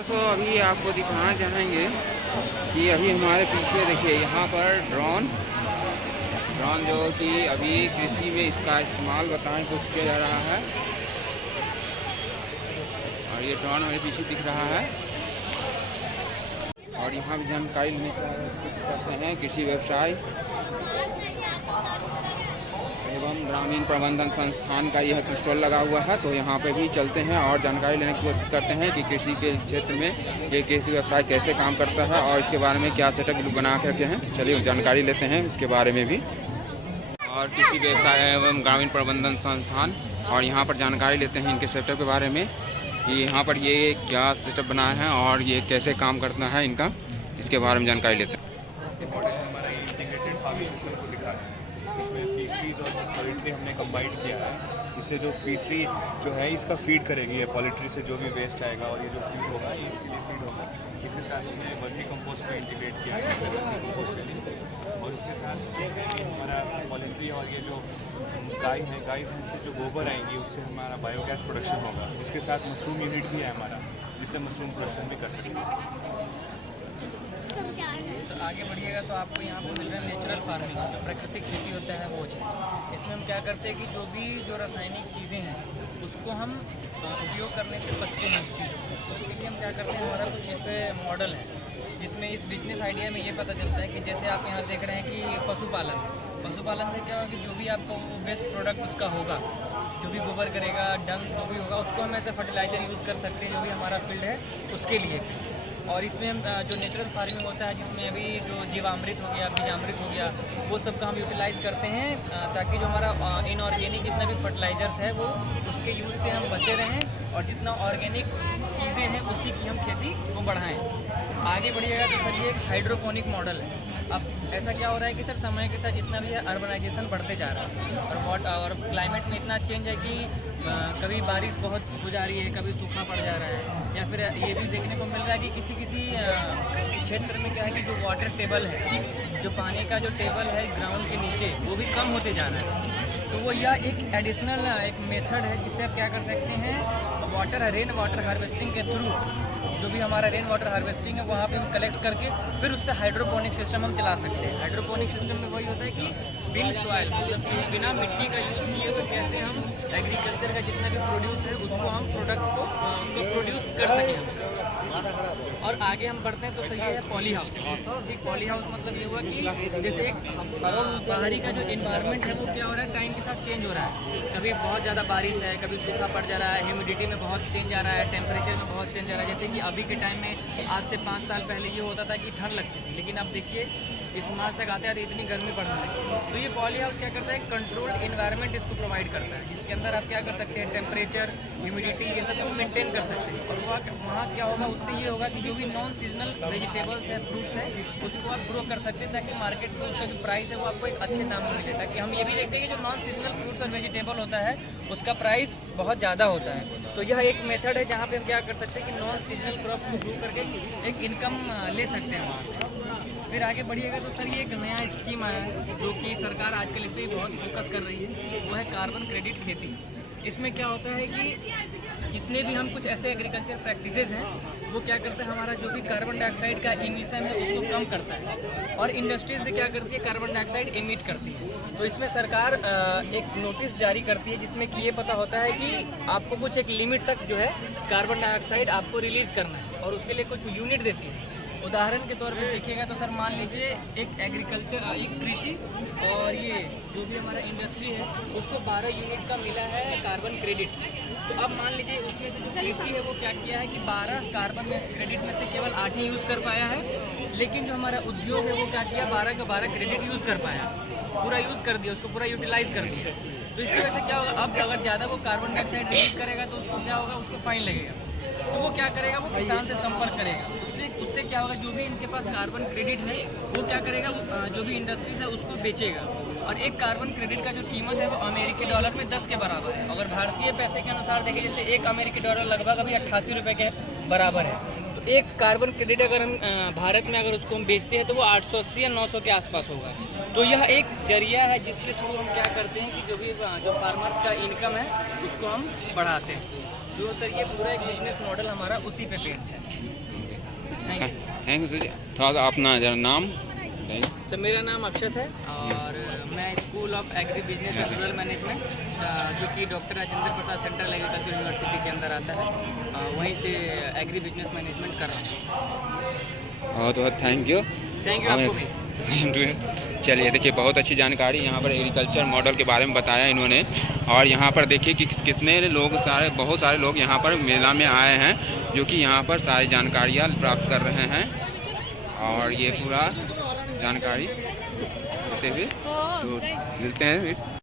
दोस्तों अभी आपको दिखाना चाहेंगे कि अभी हमारे पीछे देखिए यहाँ पर ड्रोन जो कि अभी कृषि में इसका इस्तेमाल बताएं कुछ किया जा रहा है। और ये ड्रोन हमारे पीछे दिख रहा है और यहाँ भी जानकारी लेने की कोशिश करते हैं। कृषि व्यवसाय एवं ग्रामीण प्रबंधन संस्थान का यह स्टॉल लगा हुआ है, तो यहाँ पे भी चलते हैं और जानकारी लेने की कोशिश करते हैं कि कृषि के क्षेत्र में ये कृषि व्यवसाय कैसे काम करता है और इसके बारे में क्या सेटअप बना कर रखे हैं। चलिए जानकारी लेते हैं इसके बारे में भी। और कृषि व्यवसाय एवं ग्रामीण प्रबंधन संस्थान, और यहाँ पर जानकारी लेते हैं इनके सेटअप के बारे में कि यहाँ पर ये क्या सेटअप बना है और ये कैसे काम करता है इनका, इसके बारे में जानकारी लेते हैं। इसमें फिशरीज और पोल्ट्री हमने कंबाइंड किया है, इससे जो फिशरी जो है इसका फीड करेगी, ये पोल्ट्री से जो भी वेस्ट आएगा और ये जो फीड होगा ये इसके लिए फीड होगा। इसके साथ हमने वर्मी कंपोस्ट को इंटीग्रेट किया है वर्मी कंपोस्ट के लिए, और इसके साथ ये हमारा पोल्ट्री और ये जो गाय भैंस से जो गोबर आएंगी उससे हमारा बायोगैस प्रोडक्शन होगा। इसके साथ मशरूम यूनिट भी है हमारा, जिससे मशरूम प्रोडक्शन भी कर सकते हैं। तो आगे बढ़िएगा तो आपको यहाँ पर मिल रहा है नेचुरल फार्मिंग, जो प्राकृतिक खेती होता है वो चीज़। इसमें हम क्या करते हैं कि जो रासायनिक चीज़ें हैं उसको हम उपयोग करने से बचते हैं उस चीज़ों को। तो उसके लिए हम क्या करते हैं, हमारा कुछ इस पर मॉडल है जिसमें इस बिजनेस आइडिया में ये पता चलता है कि जैसे आप यहाँ देख रहे हैं कि पशुपालन से क्या होगा कि जो भी आपको बेस्ट प्रोडक्ट उसका होगा, जो भी गोबर करेगा, डंग जो भी होगा, उसको हम ऐसे फर्टिलाइज़र यूज़ कर सकते हैं जो भी हमारा फील्ड है उसके लिए। और इसमें हम जो नेचुरल फार्मिंग होता है जिसमें अभी जो जीवामृत हो गया, बीजामृत हो गया, वो सब का हम यूटिलाइज़ करते हैं ताकि जो हमारा इनऑर्गेनिक जितना भी फर्टिलाइज़र्स है वो उसके यूज़ से हम बचे रहें और जितना ऑर्गेनिक चीज़ें हैं उसी की हम खेती को बढ़ाएं। आगे बढ़िएगा तो सर ये एक हाइड्रोपोनिक मॉडल है। अब ऐसा क्या हो रहा है कि सर समय के साथ जितना भी है अर्बनाइजेशन बढ़ते जा रहा है और क्लाइमेट में इतना चेंज है कि कभी बारिश बहुत हो जा रही है, कभी सूखा पड़ जा रहा है, या फिर ये भी देखने को मिल रहा है कि किसी क्षेत्र में क्या है कि जो वाटर टेबल है, जो पानी का जो टेबल है ग्राउंड के नीचे, वो भी कम होते जा रहा है। तो वो यह एक एडिशनल एक मेथड है जिससे आप क्या कर सकते हैं, रेन वाटर हार्वेस्टिंग के थ्रू जो भी हमारा रेन वाटर हार्वेस्टिंग है वहाँ पे हम कलेक्ट करके फिर उससे हाइड्रोपोनिक सिस्टम हम चला सकते हैं। हाइड्रोपोनिक सिस्टम में वही होता है कि बिन सॉइल, मतलब कि बिना मिट्टी का यूज़ किए हुए कैसे हम एग्रीकल्चर का जितना भी प्रोड्यूस है उसको हम प्रोडक्ट को उसको प्रोड्यूस कर सकें। और आगे हम बढ़ते हैं तो सही है पॉली हाउस। ठीक, पॉली हाउस मतलब ये हुआ कि जैसे एक बाहरी का जो इन्वायरमेंट है वो क्या हो रहा है, टाइम के साथ चेंज हो रहा है। कभी बहुत ज़्यादा बारिश है, कभी सूखा पड़ जा रहा है, ह्यूमिडिटी में बहुत चेंज आ रहा है, टेम्परेचर में बहुत चेंज आ रहा है। जैसे कि अभी के टाइम में आज से 5 साल पहले ये होता था कि ठंड लगती थी, लेकिन अब देखिए इस मार्च तक आते आते इतनी गर्मी पड़ने लगी। तो ये पॉली हाउस क्या करता है, कंट्रोल्ड इन्वायरमेंट इसको प्रोवाइड करता है, जिसके अंदर आप क्या कर सकते हैं, टेम्परेचर, ह्यूमिडिटी ये सब को मेंटेन कर सकते हैं। और वहाँ क्या होगा, उससे ये होगा कि जो भी नॉन सीजनल वेजिटेबल्स है, फ्रूट्स है, उसको आप ग्रो कर सकते हैं ताकि मार्केट में उसका जो प्राइस है वो आपको एक अच्छे दाम में मिले। ताकि हम ये भी देखते हैं कि जो नॉन सीजनल फ्रूट्स और वेजिटेबल होता है उसका प्राइस बहुत ज़्यादा होता है। तो यह एक मेथड है जहाँ पे हम क्या कर सकते हैं कि नॉन सीजनल क्रॉप को ग्रो करके एक इनकम ले सकते हैं वहाँ से। फिर आगे बढ़िएगा तो सर ये एक नया स्कीम आया है जो कि सरकार आजकल इस पर बहुत फोकस कर रही है, वो है कार्बन क्रेडिट खेती। इसमें क्या होता है कि जितने भी हम कुछ ऐसे एग्रीकल्चर प्रैक्टिसेस हैं वो क्या करते हैं, हमारा जो भी कार्बन डाइऑक्साइड का इमिशन है उसको कम करता है, और इंडस्ट्रीज़ भी क्या करती है, कार्बन डाइऑक्साइड इमिट करती है। तो इसमें सरकार एक नोटिस जारी करती है जिसमें कि ये पता होता है कि आपको कुछ एक लिमिट तक जो है कार्बन डाइऑक्साइड आपको रिलीज़ करना है, और उसके लिए कुछ यूनिट देती है। उदाहरण के तौर पे देखिएगा तो सर मान लीजिए एक एग्रीकल्चर, एक कृषि और ये जो भी हमारा इंडस्ट्री है उसको 12 यूनिट का मिला है कार्बन क्रेडिट। तो अब मान लीजिए उसमें से जो कृषि है वो क्या किया है कि 12 कार्बन क्रेडिट में से केवल 8 ही यूज़ कर पाया है, लेकिन जो हमारा उद्योग है वो क्या किया, 12 का 12 क्रेडिट यूज़ कर पाया, पूरा यूज़ कर दिया, उसको पूरा यूटिलाइज़ कर दिया। तो इसकी वजह से क्या होगा, अब अगर ज़्यादा वो कार्बन डाइऑक्साइड रिलीज करेगा तो उसको क्या होगा, उसको फाइन लगेगा। तो वो क्या करेगा, वो किसान से संपर्क करेगा, उससे क्या होगा, जो भी इनके पास कार्बन क्रेडिट है वो क्या करेगा, जो भी इंडस्ट्रीज है उसको बेचेगा। और एक कार्बन क्रेडिट का जो कीमत है वो अमेरिकी डॉलर में 10 के बराबर है। अगर भारतीय पैसे के अनुसार देखें, जैसे एक अमेरिकी डॉलर लगभग अभी 88 रुपये के बराबर है। तो एक कार्बन क्रेडिट अगर हम भारत में अगर उसको हम बेचते हैं तो वो 880 या 900 के आसपास होगा। तो यह एक जरिया है जिसके थ्रू हम क्या करते हैं कि जो भी जो फार्मर्स का इनकम है उसको हम बढ़ाते हैं। जो सर ये पूरा एक बिजनेस मॉडल हमारा उसी पे बेस्ड है। Thank you. Thank you sir ji. थोड़ा सा अपना जरा नाम बताइए। सर मेरा नाम अक्षत है और मैं school of agri business and rural management जो कि doctor Rajendra Prasad central agriculture university के अंदर आता है, वहीं से एग्री बिजनेस मैनेजमेंट कर रहा हूँ। बहुत बहुत थैंक यू। थैंक यू आपको भी। चलिए देखिए, बहुत अच्छी जानकारी यहाँ पर एग्रीकल्चर मॉडल के बारे में बताया इन्होंने। और यहाँ पर देखिए कि कितने लोग, बहुत सारे लोग यहाँ पर मेला में आए हैं, जो कि यहाँ पर सारी जानकारियाँ प्राप्त कर रहे हैं। और ये पूरा जानकारी देते हुए तो मिलते हैं फिर।